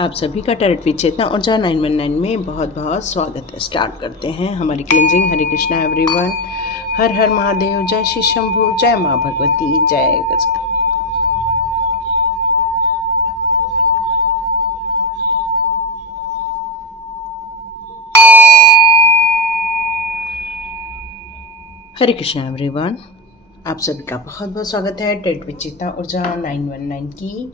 आप सभी का टैरोट विद चेतना ऊर्जा 919 में बहुत बहुत स्वागत है। स्टार्ट करते हैं हमारी क्लिनजिंग। हरे कृष्णा एवरीवन। हर हर महादेव। जय श्री शंभू। जय माँ भगवती। जय गजा। हरे कृष्णा एवरीवन। आप सभी का बहुत बहुत स्वागत है टैरोट विद चेतना ऊर्जा 919 की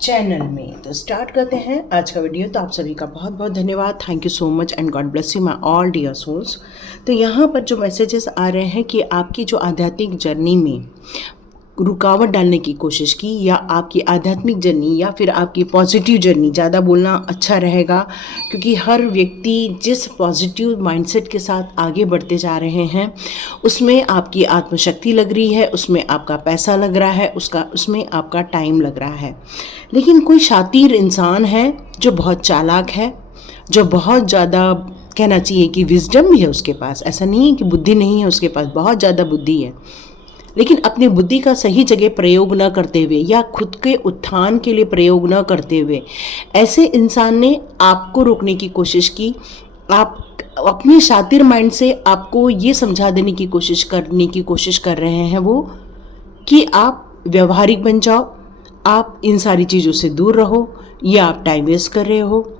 चैनल में। तो स्टार्ट करते हैं आज का वीडियो। तो आप सभी का बहुत बहुत धन्यवाद। Thank you so much and God bless you my all dear souls. तो यहाँ पर जो मैसेजेस आ रहे हैं कि आपकी जो आध्यात्मिक जर्नी में रुकावट डालने की कोशिश की, या आपकी आध्यात्मिक जर्नी या फिर आपकी पॉजिटिव जर्नी, ज़्यादा बोलना अच्छा रहेगा क्योंकि हर व्यक्ति जिस पॉजिटिव माइंडसेट के साथ आगे बढ़ते जा रहे हैं उसमें आपकी आत्मशक्ति लग रही है, उसमें आपका पैसा लग रहा है, उसमें आपका टाइम लग रहा है। लेकिन कोई शातिर इंसान है जो बहुत चालाक है, जो बहुत ज़्यादा कहना चाहिए कि विजडम भी है उसके पास। ऐसा नहीं है कि बुद्धि नहीं है उसके पास, बहुत ज़्यादा बुद्धि है, लेकिन अपनी बुद्धि का सही जगह प्रयोग न करते हुए या खुद के उत्थान के लिए प्रयोग न करते हुए ऐसे इंसान ने आपको रोकने की कोशिश की। आप अपने शातिर माइंड से आपको ये समझा देने की कोशिश कर रहे हैं वो कि आप व्यवहारिक बन जाओ, आप इन सारी चीज़ों से दूर रहो, या आप टाइम वेस्ट कर रहे हो,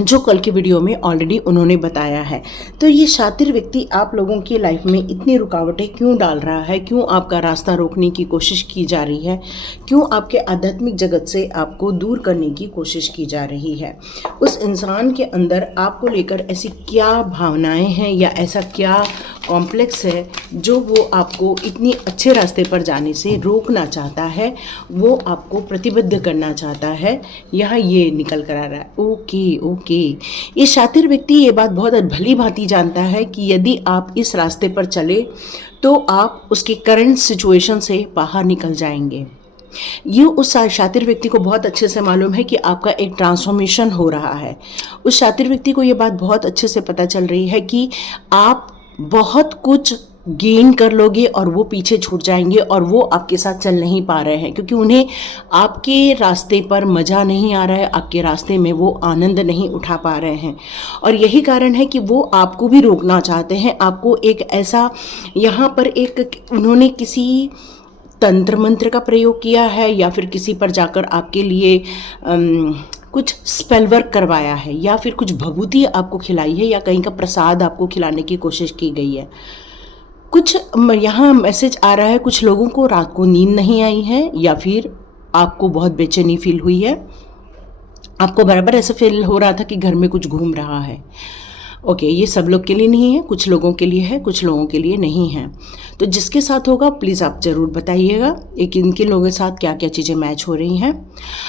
जो कल के वीडियो में ऑलरेडी उन्होंने बताया है। तो ये शातिर व्यक्ति आप लोगों की लाइफ में इतनी रुकावटें क्यों डाल रहा है, क्यों आपका रास्ता रोकने की कोशिश की जा रही है, क्यों आपके आध्यात्मिक जगत से आपको दूर करने की कोशिश की जा रही है। उस इंसान के अंदर आपको लेकर ऐसी क्या भावनाएं हैं या ऐसा क्या कॉम्प्लेक्स है जो वो आपको इतनी अच्छे रास्ते पर जाने से रोकना चाहता है, वो आपको प्रतिबद्ध करना चाहता है। यहाँ ये निकल कर आ रहा है। ओके। ये शातिर व्यक्ति ये बात बहुत भली भांति जानता है कि यदि आप इस रास्ते पर चले तो आप उसके करंट सिचुएशन से बाहर निकल जाएंगे। ये उस शातिर व्यक्ति को बहुत अच्छे से मालूम है कि आपका एक ट्रांसफॉर्मेशन हो रहा है। उस शातिर व्यक्ति को ये बात बहुत अच्छे से पता चल रही है कि आप बहुत कुछ गेन कर लोगे और वो पीछे छूट जाएंगे और वो आपके साथ चल नहीं पा रहे हैं क्योंकि उन्हें आपके रास्ते पर मज़ा नहीं आ रहा है, आपके रास्ते में वो आनंद नहीं उठा पा रहे हैं। और यही कारण है कि वो आपको भी रोकना चाहते हैं। आपको एक ऐसा यहाँ पर एक उन्होंने किसी तंत्र मंत्र का प्रयोग किया है या फिर किसी पर जाकर आपके लिए कुछ स्पेल वर्क करवाया है, या फिर कुछ भभूति आपको खिलाई है, या कहीं का प्रसाद आपको खिलाने की कोशिश की गई है। कुछ यहाँ मैसेज आ रहा है, कुछ लोगों को रात को नींद नहीं आई है, या फिर आपको बहुत बेचैनी फील हुई है। आपको बराबर ऐसा फील हो रहा था कि घर में कुछ घूम रहा है। ओके, ये सब लोग के लिए नहीं है, कुछ लोगों के लिए है, कुछ लोगों के लिए नहीं है। तो जिसके साथ होगा प्लीज़ आप ज़रूर बताइएगा एक इनके लोगों के साथ क्या क्या चीज़ें मैच हो रही हैं।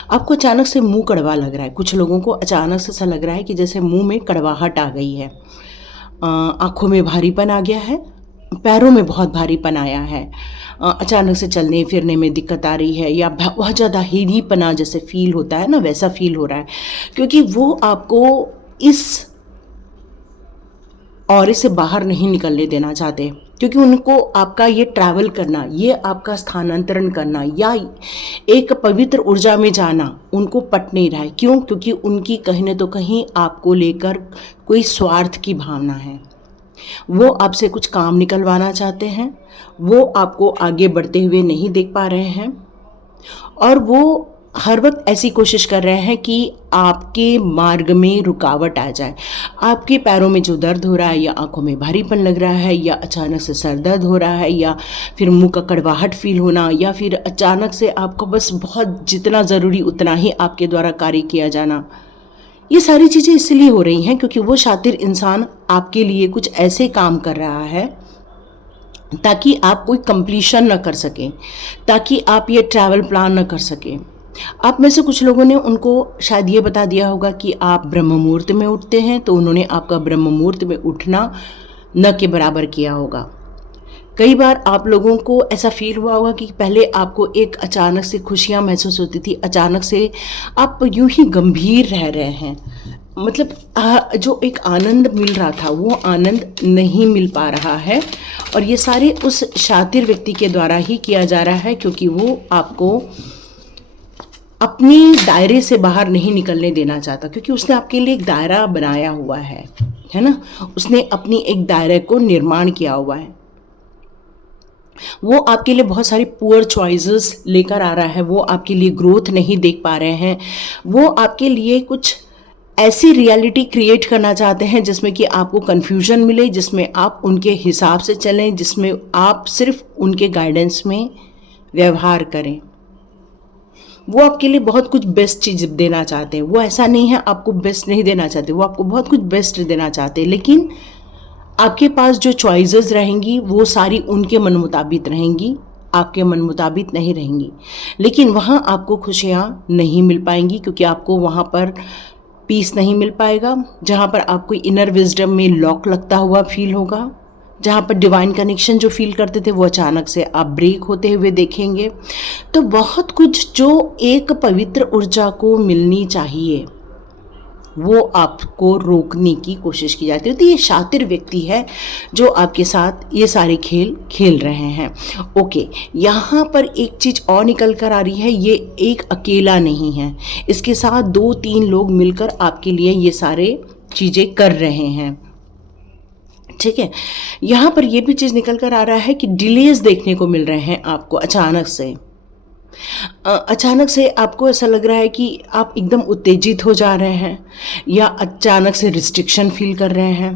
आपको अचानक से मुंह कड़वा लग रहा है। कुछ लोगों को अचानक से ऐसा लग रहा है कि जैसे मुंह में कड़वाहट आ गई है, आँखों में भारीपन आ गया है, पैरों में बहुत भारीपन आया है, अचानक से चलने फिरने में दिक्कत आ रही है, या बहुत ज़्यादा हेवीपना जैसे फील होता है ना, वैसा फील हो रहा है। क्योंकि वो आपको इस और से बाहर नहीं निकलने देना चाहते, क्योंकि उनको आपका ये ट्रैवल करना, ये आपका स्थानांतरण करना या एक पवित्र ऊर्जा में जाना उनको पट नहीं रहा है। क्यों? क्योंकि उनकी कहीं न तो कहीं आपको लेकर कोई स्वार्थ की भावना है। वो आपसे कुछ काम निकलवाना चाहते हैं, वो आपको आगे बढ़ते हुए नहीं देख पा रहे हैं, और वो हर वक्त ऐसी कोशिश कर रहे हैं कि आपके मार्ग में रुकावट आ जाए। आपके पैरों में जो दर्द हो रहा है, या आंखों में भारीपन लग रहा है, या अचानक से सर दर्द हो रहा है, या फिर मुंह का कड़वाहट फील होना, या फिर अचानक से आपको बस बहुत जितना ज़रूरी उतना ही आपके द्वारा कार्य किया जाना, ये सारी चीज़ें इसलिए हो रही हैं क्योंकि वो शातिर इंसान आपके लिए कुछ ऐसे काम कर रहा है ताकि आप कोई कंप्लीशन न कर सकें, ताकि आप ये ट्रैवल प्लान न कर सकें। आप में से कुछ लोगों ने उनको शायद ये बता दिया होगा कि आप ब्रह्म मुहूर्त में उठते हैं, तो उन्होंने आपका ब्रह्म मुहूर्त में उठना न के बराबर किया होगा। कई बार आप लोगों को ऐसा फील हुआ होगा कि पहले आपको एक अचानक से खुशियाँ महसूस होती थी, अचानक से आप यूं ही गंभीर रह रहे हैं। मतलब जो एक आनंद मिल रहा था वो आनंद नहीं मिल पा रहा है, और ये सारे उस शातिर व्यक्ति के द्वारा ही किया जा रहा है क्योंकि वो आपको अपनी दायरे से बाहर नहीं निकलने देना चाहता, क्योंकि उसने आपके लिए एक दायरा बनाया हुआ है ना, उसने अपनी एक दायरे को निर्माण किया हुआ है। वो आपके लिए बहुत सारी पुअर चॉइसेस लेकर आ रहा है, वो आपके लिए ग्रोथ नहीं देख पा रहे हैं, वो आपके लिए कुछ ऐसी रियलिटी क्रिएट करना चाहते हैं जिसमें कि आपको कन्फ्यूजन मिले, जिसमें आप उनके हिसाब से चलें, जिसमें आप सिर्फ उनके गाइडेंस में व्यवहार करें। वो आपके लिए बहुत कुछ बेस्ट चीज़ देना चाहते हैं, वो ऐसा नहीं है आपको बेस्ट नहीं देना चाहते, वो आपको बहुत कुछ बेस्ट देना चाहते हैं, लेकिन आपके पास जो चॉइसेस रहेंगी वो सारी उनके मन मुताबिक रहेंगी, आपके मन मुताबिक नहीं रहेंगी। लेकिन वहाँ आपको खुशियाँ नहीं मिल पाएंगी, क्योंकि आपको वहाँ पर पीस नहीं मिल पाएगा, जहाँ पर आपको इनर विजडम में लॉक लगता हुआ फील होगा, जहाँ पर डिवाइन कनेक्शन जो फील करते थे वो अचानक से आप ब्रेक होते हुए देखेंगे। तो बहुत कुछ जो एक पवित्र ऊर्जा को मिलनी चाहिए वो आपको रोकने की कोशिश की जाती है। तो ये शातिर व्यक्ति है जो आपके साथ ये सारे खेल खेल रहे हैं। ओके, यहाँ पर एक चीज़ और निकल कर आ रही है, ये एक अकेला नहीं है, इसके साथ 2-3 लोग मिलकर आपके लिए ये सारे चीज़ें कर रहे हैं। ठीक है, यहाँ पर ये भी चीज़ निकल कर आ रहा है कि डिलेज देखने को मिल रहे हैं आपको अचानक से आपको ऐसा लग रहा है कि आप एकदम उत्तेजित हो जा रहे हैं, या अचानक से रिस्ट्रिक्शन फील कर रहे हैं,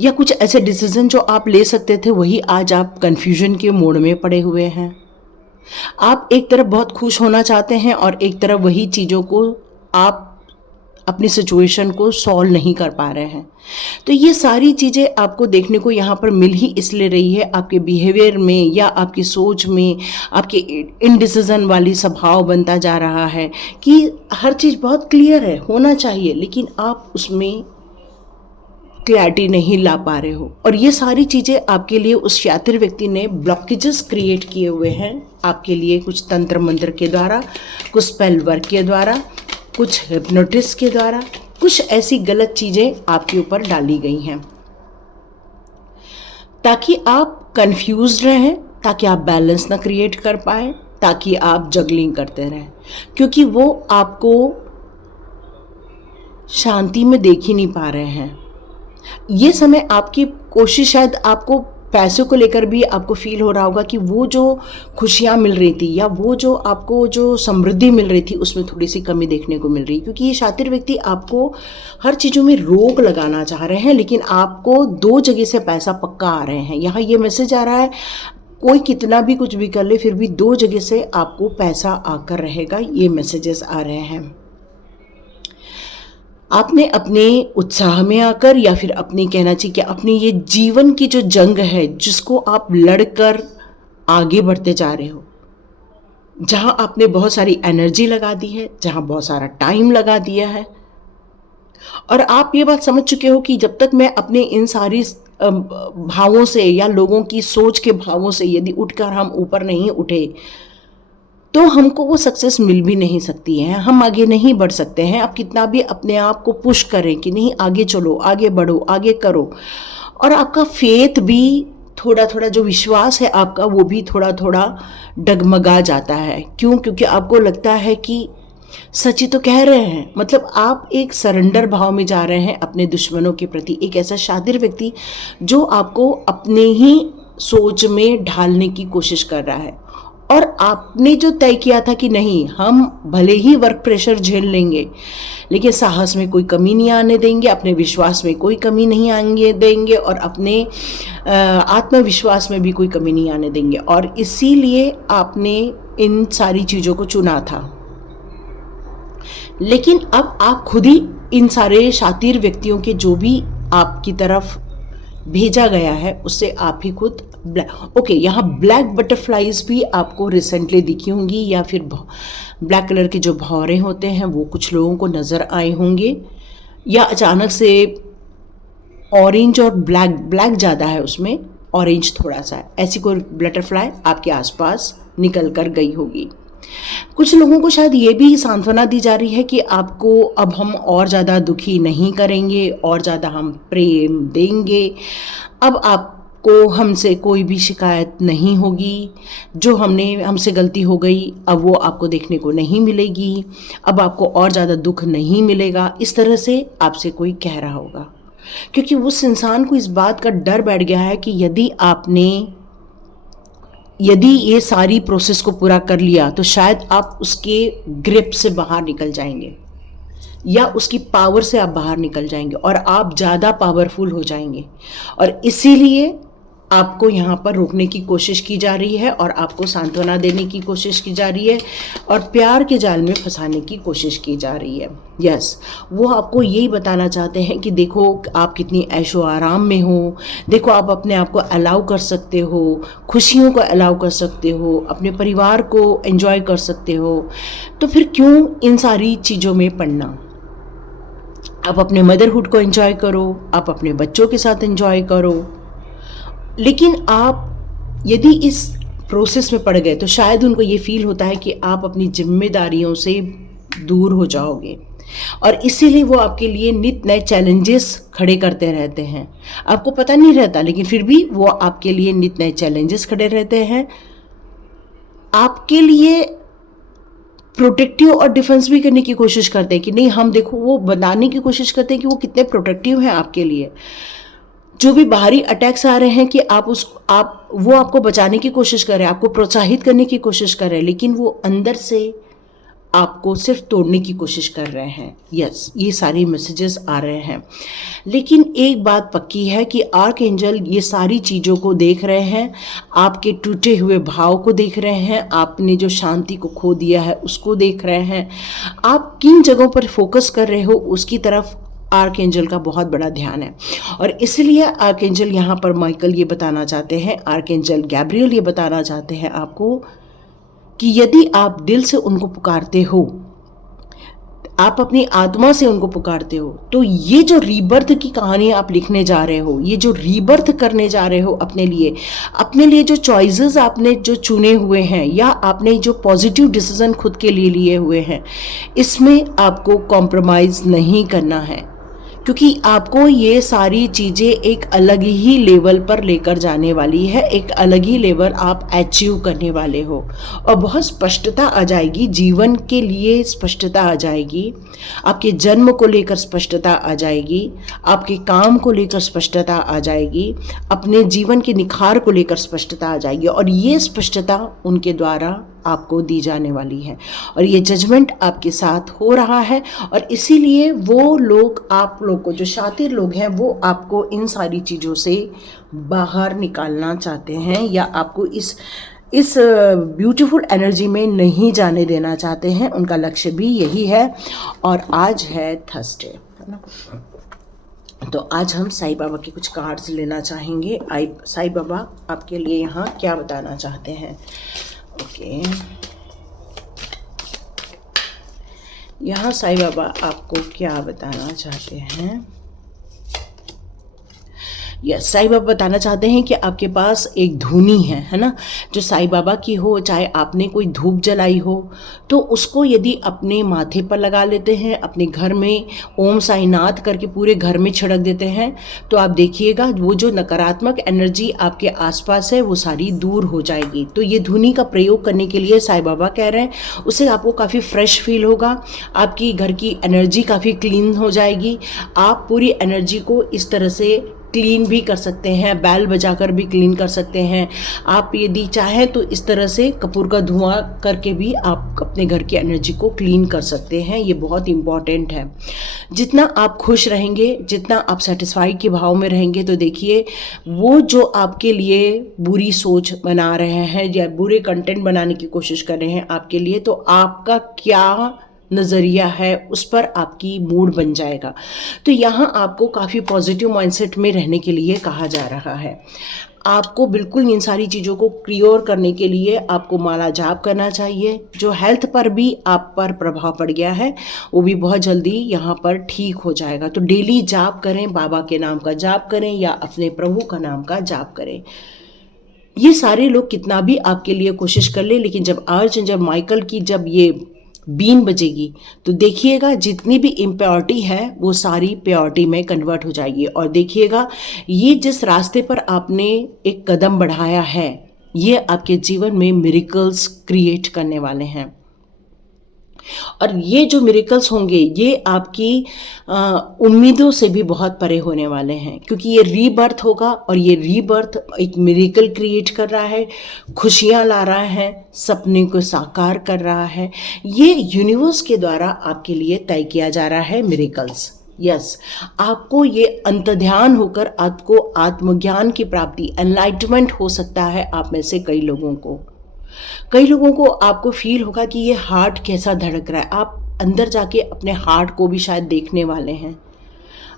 या कुछ ऐसे डिसीजन जो आप ले सकते थे वही आज आप कन्फ्यूजन के मोड में पड़े हुए हैं। आप एक तरफ बहुत खुश होना चाहते हैं और एक तरफ वही चीज़ों को आप अपनी सिचुएशन को सॉल्व नहीं कर पा रहे हैं। तो ये सारी चीज़ें आपको देखने को यहाँ पर मिल ही इसलिए रही है, आपके बिहेवियर में या आपकी सोच में आपके इनडिसीजन वाली स्वभाव बनता जा रहा है कि हर चीज़ बहुत क्लियर है, होना चाहिए, लेकिन आप उसमें क्लैरिटी नहीं ला पा रहे हो। और ये सारी चीज़ें आपके लिए उस शातिर व्यक्ति ने ब्लॉकेजेस क्रिएट किए हुए हैं आपके लिए, कुछ तंत्र मंत्र के द्वारा, कुछ स्पेल वर्क के द्वारा, कुछ हिप्नोटिस्ट के द्वारा, कुछ ऐसी गलत चीज़ें आपके ऊपर डाली गई हैं ताकि आप कंफ्यूज रहें, ताकि आप बैलेंस ना क्रिएट कर पाए, ताकि आप जगलिंग करते रहें, क्योंकि वो आपको शांति में देख ही नहीं पा रहे हैं। ये समय आपकी कोशिश, शायद आपको पैसों को लेकर भी आपको फील हो रहा होगा कि वो जो खुशियाँ मिल रही थी या वो जो आपको जो समृद्धि मिल रही थी उसमें थोड़ी सी कमी देखने को मिल रही है, क्योंकि ये शातिर व्यक्ति आपको हर चीज़ों में रोक लगाना चाह रहे हैं, लेकिन आपको 2 जगह से पैसा पक्का आ रहे हैं। यहाँ ये मैसेज आ रहा है, कोई कितना भी कुछ भी कर ले फिर भी 2 जगह से आपको पैसा आकर रहेगा, ये मैसेजेस आ रहे हैं। आपने अपने उत्साह में आकर, या फिर अपनी कहना चाहिए कि अपनी ये जीवन की जो जंग है जिसको आप लड़कर आगे बढ़ते जा रहे हो, जहां आपने बहुत सारी एनर्जी लगा दी है, जहां बहुत सारा टाइम लगा दिया है, और आप ये बात समझ चुके हो कि जब तक मैं अपने इन सारी भावों से या लोगों की सोच के भावों से यदि उठकर हम ऊपर नहीं उठे तो हमको वो सक्सेस मिल भी नहीं सकती है, हम आगे नहीं बढ़ सकते हैं। आप कितना भी अपने आप को पुश करें कि नहीं आगे चलो, आगे बढ़ो, आगे करो, और आपका फेथ भी थोड़ा थोड़ा, जो विश्वास है आपका वो भी थोड़ा थोड़ा डगमगा जाता है। क्यों? क्योंकि आपको लगता है कि सच ही तो कह रहे हैं, मतलब आप एक सरेंडर भाव में जा रहे हैं अपने दुश्मनों के प्रति। एक ऐसा शातिर व्यक्ति जो आपको अपने ही सोच में ढालने की कोशिश कर रहा है, और आपने जो तय किया था कि नहीं, हम भले ही वर्क प्रेशर झेल लेंगे लेकिन साहस में कोई कमी नहीं आने देंगे, अपने विश्वास में कोई कमी नहीं आने देंगे, और अपने आत्मविश्वास में भी कोई कमी नहीं आने देंगे, और इसीलिए आपने इन सारी चीज़ों को चुना था। लेकिन अब आप खुद ही इन सारे शातिर व्यक्तियों के जो भी आपकी तरफ भेजा गया है उससे आप ही खुद ओके, यहाँ ब्लैक बटरफ्लाइज भी आपको रिसेंटली दिखी होंगी, या फिर ब्लैक कलर के जो भौरे होते हैं वो कुछ लोगों को नज़र आए होंगे, या अचानक से ऑरेंज और ब्लैक ज़्यादा है उसमें, ऑरेंज थोड़ा सा है, ऐसी कोई बटरफ्लाई आपके आसपास निकल कर गई होगी। कुछ लोगों को शायद ये भी सांत्वना दी जा रही है कि आपको अब हम और ज़्यादा दुखी नहीं करेंगे, और ज़्यादा हम प्रेम देंगे, अब आप को हमसे कोई भी शिकायत नहीं होगी। जो हमसे गलती हो गई अब वो आपको देखने को नहीं मिलेगी, अब आपको और ज़्यादा दुख नहीं मिलेगा, इस तरह से आपसे कोई कह रहा होगा। क्योंकि उस इंसान को इस बात का डर बैठ गया है कि यदि ये सारी प्रोसेस को पूरा कर लिया तो शायद आप उसके ग्रिप से बाहर निकल जाएंगे या उसकी पावर से आप बाहर निकल जाएंगे और आप ज़्यादा पावरफुल हो जाएंगे। और इसीलिए आपको यहाँ पर रोकने की कोशिश की जा रही है और आपको सांत्वना देने की कोशिश की जा रही है और प्यार के जाल में फंसाने की कोशिश की जा रही है। यस, वो आपको यही बताना चाहते हैं कि देखो आप कितनी ऐशो आराम में हो, देखो आप अपने आप को अलाउ कर सकते हो, खुशियों को अलाउ कर सकते हो, अपने परिवार को एंजॉय कर सकते हो, तो फिर क्यों इन सारी चीज़ों में पड़ना। आप अपने मदरहुड को एंजॉय करो, आप अपने बच्चों के साथ एंजॉय करो। लेकिन आप यदि इस प्रोसेस में पड़ गए तो शायद उनको ये फील होता है कि आप अपनी जिम्मेदारियों से दूर हो जाओगे और इसीलिए वो आपके लिए नित नए चैलेंजेस खड़े करते रहते हैं। आपको पता नहीं रहता लेकिन फिर भी वो आपके लिए नित नए चैलेंजेस खड़े रहते हैं, आपके लिए प्रोटेक्टिव और डिफेंस भी करने की कोशिश करते हैं कि नहीं हम देखो, वो बताने की कोशिश करते हैं कि वो कितने प्रोटेक्टिव हैं आपके लिए। जो भी बाहरी अटैक्स आ रहे हैं कि वो आपको बचाने की कोशिश कर रहे हैं, आपको प्रोत्साहित करने की कोशिश कर रहे हैं, लेकिन वो अंदर से आपको सिर्फ तोड़ने की कोशिश कर रहे हैं। यस, ये सारी मैसेजेस आ रहे हैं। लेकिन एक बात पक्की है कि आर्क एंजल ये सारी चीज़ों को देख रहे हैं, आपके टूटे हुए भाव को देख रहे हैं, आपने जो शांति को खो दिया है उसको देख रहे हैं, आप किन जगहों पर फोकस कर रहे हो उसकी तरफ आर्क एंजल का बहुत बड़ा ध्यान है। और इसलिए आर्क एंजल यहाँ पर माइकल ये बताना चाहते हैं, आर्क एंजल गैब्रियल ये बताना चाहते हैं आपको कि यदि आप दिल से उनको पुकारते हो, आप अपनी आत्मा से उनको पुकारते हो, तो ये जो रीबर्थ की कहानी आप लिखने जा रहे हो, ये जो रीबर्थ करने जा रहे हो अपने लिए जो चॉइसेस आपने जो चुने हुए हैं या आपने जो पॉजिटिव डिसीजन खुद के लिए लिए हुए हैं, इसमें आपको कॉम्प्रोमाइज़ नहीं करना है। क्योंकि आपको ये सारी चीज़ें एक अलग ही लेवल पर लेकर जाने वाली है, एक अलग ही लेवल आप अचीव करने वाले हो और बहुत स्पष्टता आ जाएगी, जीवन के लिए स्पष्टता आ जाएगी, आपके जन्म को लेकर स्पष्टता आ जाएगी, आपके काम को लेकर स्पष्टता आ जाएगी, अपने जीवन के निखार को लेकर स्पष्टता आ जाएगी और ये स्पष्टता उनके द्वारा आपको दी जाने वाली है और ये जजमेंट आपके साथ हो रहा है। और इसीलिए वो लोग, आप लोग को जो शातिर लोग हैं, वो आपको इन सारी चीज़ों से बाहर निकालना चाहते हैं या आपको इस ब्यूटीफुल एनर्जी में नहीं जाने देना चाहते हैं। उनका लक्ष्य भी यही है। और आज है थर्सडे, है ना, तो आज हम साईं बाबा के कुछ कार्ड्स लेना चाहेंगे। साईं बाबा आपके लिए यहाँ क्या बताना चाहते हैं। ओके, यहाँ साईं बाबा आपको क्या बताना चाहते हैं। यस, साईं बाबा बताना चाहते हैं कि आपके पास एक धुनी है ना, जो साईं बाबा की हो, चाहे आपने कोई धूप जलाई हो तो उसको यदि अपने माथे पर लगा लेते हैं, अपने घर में ओम साईनाथ करके पूरे घर में छिड़क देते हैं, तो आप देखिएगा वो जो नकारात्मक एनर्जी आपके आसपास है वो सारी दूर हो जाएगी। तो ये धुनी का प्रयोग करने के लिए साईं बाबा कह रहे हैं, उससे आपको काफ़ी फ्रेश फील होगा, आपकी घर की एनर्जी काफ़ी क्लीन हो जाएगी, आप पूरी एनर्जी को इस तरह से क्लीन भी कर सकते हैं, बैल बजाकर भी क्लीन कर सकते हैं। आप यदि चाहें तो इस तरह से कपूर का धुआं करके भी आप अपने घर की एनर्जी को क्लीन कर सकते हैं। ये बहुत इम्पॉर्टेंट है। जितना आप खुश रहेंगे, जितना आप सेटिस्फाई के भाव में रहेंगे, तो देखिए वो जो आपके लिए बुरी सोच बना रहे हैं या बुरे कंटेंट बनाने की कोशिश कर रहे हैं आपके लिए, तो आपका क्या नज़रिया है उस पर आपकी मूड बन जाएगा। तो यहाँ आपको काफ़ी पॉजिटिव माइंडसेट में रहने के लिए कहा जा रहा है। आपको बिल्कुल इन सारी चीज़ों को क्लियर करने के लिए आपको माला जाप करना चाहिए। जो हेल्थ पर भी आप पर प्रभाव पड़ गया है वो भी बहुत जल्दी यहाँ पर ठीक हो जाएगा। तो डेली जाप करें, बाबा के नाम का जाप करें या अपने प्रभु का नाम का जाप करें। ये सारे लोग कितना भी आपके लिए कोशिश कर ले, लेकिन जब माइकल की जब ये बीन बजेगी तो देखिएगा जितनी भी इम्प्योरिटी है वो सारी प्योरिटी में कन्वर्ट हो जाएगी। और देखिएगा ये जिस रास्ते पर आपने एक कदम बढ़ाया है ये आपके जीवन में मिरेकल्स क्रिएट करने वाले हैं। और ये जो मिरेकल्स होंगे ये आपकी उम्मीदों से भी बहुत परे होने वाले हैं, क्योंकि ये रीबर्थ होगा और ये रीबर्थ एक मिरेकल क्रिएट कर रहा है, खुशियाँ ला रहा है, सपने को साकार कर रहा है। ये यूनिवर्स के द्वारा आपके लिए तय किया जा रहा है मिरेकल्स। यस, आपको ये अंतर्ध्यान होकर आपको आत्मज्ञान की प्राप्ति, एनलाइटमेंट हो सकता है। आप में से कई लोगों को आपको फील होगा कि ये हार्ट कैसा धड़क रहा है। आप अंदर जाके अपने हार्ट को भी शायद देखने वाले हैं,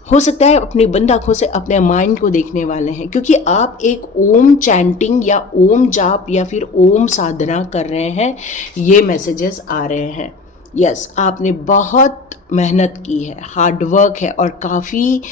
हो सकता है अपनी बंद आँखों से अपने माइंड को देखने वाले हैं, क्योंकि आप एक ओम चैंटिंग या ओम जाप या फिर ओम साधना कर रहे हैं। ये मैसेजेस आ रहे हैं। यस, आपने बहुत मेहनत की है, हार्ड वर्क है और काफ़ी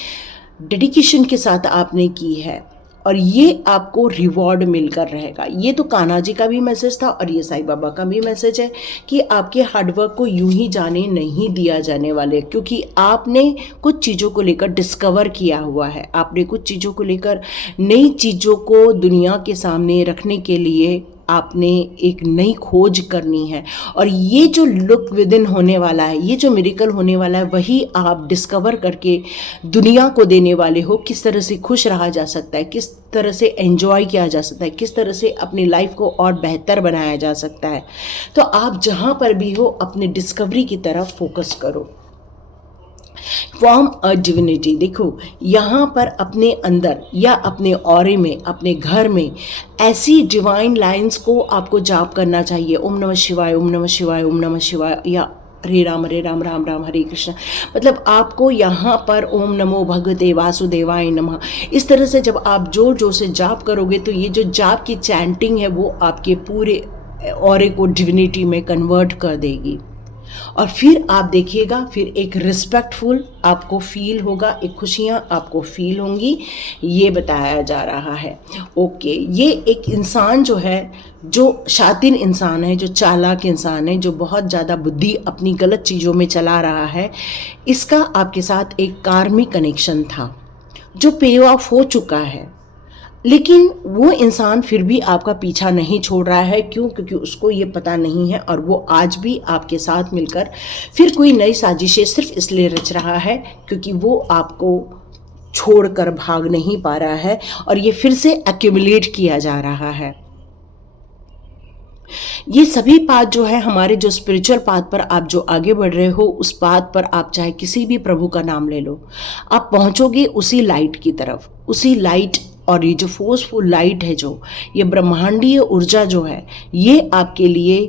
डेडिकेशन के साथ आपने की है और ये आपको रिवॉर्ड मिलकर रहेगा। ये तो कान्हा जी का भी मैसेज था और ये साईं बाबा का भी मैसेज है कि आपके हार्डवर्क को यूं ही जाने नहीं दिया जाने वाले, क्योंकि आपने कुछ चीज़ों को लेकर डिस्कवर किया हुआ है। आपने कुछ चीज़ों को लेकर, नई चीज़ों को दुनिया के सामने रखने के लिए आपने एक नई खोज करनी है। और ये जो लुक विद इन होने वाला है, ये जो मिरेकल होने वाला है, वही आप डिस्कवर करके दुनिया को देने वाले हो। किस तरह से खुश रहा जा सकता है, किस तरह से एंजॉय किया जा सकता है, किस तरह से अपनी लाइफ को और बेहतर बनाया जा सकता है। तो आप जहाँ पर भी हो अपने डिस्कवरी की तरफ फोकस करो। Form a divinity. देखो यहाँ पर अपने अंदर या अपने ऑरे में, अपने घर में ऐसी डिवाइन लाइंस को आपको जाप करना चाहिए। ओम नमः शिवाय, ओम नमः शिवाय, ओम नमः शिवाय, या हरे राम राम राम हरे कृष्ण। मतलब आपको यहाँ पर ओम नमो भगवते वासुदेवाय नमः, इस तरह से जब आप जोर जोर से जाप करोगे तो ये जो जाप की चैंटिंग है वो आपके पूरे ऑरे को डिविनिटी में कन्वर्ट कर देगी। और फिर आप देखिएगा, फिर एक रिस्पेक्टफुल आपको फील होगा, एक खुशियाँ आपको फील होंगी, ये बताया जा रहा है। ओके, ये एक इंसान जो है, जो शातिर इंसान है, जो चालाक इंसान है, जो बहुत ज़्यादा बुद्धि अपनी गलत चीज़ों में चला रहा है, इसका आपके साथ एक कार्मिक कनेक्शन था जो पे ऑफ हो चुका है। लेकिन वो इंसान फिर भी आपका पीछा नहीं छोड़ रहा है। क्यों? क्योंकि उसको ये पता नहीं है और वो आज भी आपके साथ मिलकर फिर कोई नई साजिशें सिर्फ इसलिए रच रहा है क्योंकि वो आपको छोड़कर भाग नहीं पा रहा है और ये फिर से एक्यूमुलेट किया जा रहा है। ये सभी पाथ जो है, हमारे जो स्पिरिचुअल पाथ पर आप जो आगे बढ़ रहे हो, उस पाथ पर आप चाहे किसी भी प्रभु का नाम ले लो, आप पहुंचोगे उसी लाइट की तरफ, उसी लाइट। और ये जो फोर्सफुल लाइट है, जो ये ब्रह्मांडीय ऊर्जा जो है, ये आपके लिए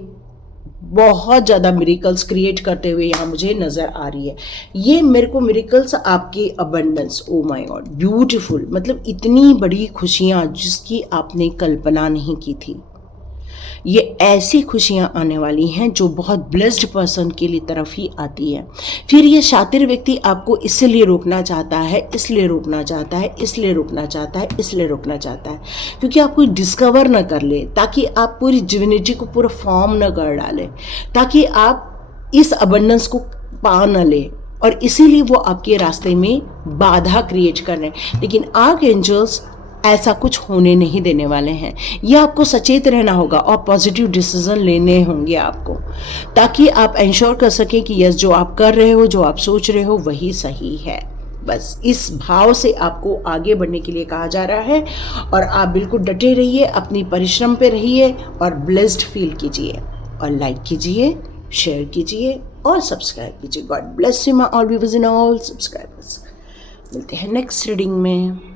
बहुत ज़्यादा मिरेकल्स क्रिएट करते हुए यहाँ मुझे नज़र आ रही है। ये मेरे को मिरेकल्स आपकी abundance, oh my God, beautiful, मतलब इतनी बड़ी खुशियाँ जिसकी आपने कल्पना नहीं की थी। ये ऐसी खुशियाँ आने वाली हैं जो बहुत ब्लेस्ड पर्सन के लिए तरफ ही आती है। फिर ये शातिर व्यक्ति आपको इसलिए रोकना चाहता है, इसलिए रोकना चाहता है, इसलिए रोकना चाहता है, इसलिए रोकना चाहता है क्योंकि आप कोई डिस्कवर न कर ले, ताकि आप पूरी डिविनिटी को पूरा फॉर्म न कर डालें, ताकि आप इस अबंडेंस को पा न ले, और इसीलिए वो आपके रास्ते में बाधा क्रिएट कर रहे हैं। लेकिन आर्क एंजल्स ऐसा कुछ होने नहीं देने वाले हैं। ये आपको सचेत रहना होगा और पॉजिटिव डिसीजन लेने होंगे आपको, ताकि आप इंश्योर कर सकें कि यस, जो आप कर रहे हो, जो आप सोच रहे हो, वही सही है। बस इस भाव से आपको आगे बढ़ने के लिए कहा जा रहा है और आप बिल्कुल डटे रहिए, अपनी परिश्रम पे रहिए और ब्लेस्ड फील कीजिए। और लाइक कीजिए, शेयर कीजिए और सब्सक्राइब कीजिए। God bless you my all viewers and all subscribers. मिलते हैं नेक्स्ट रीडिंग में।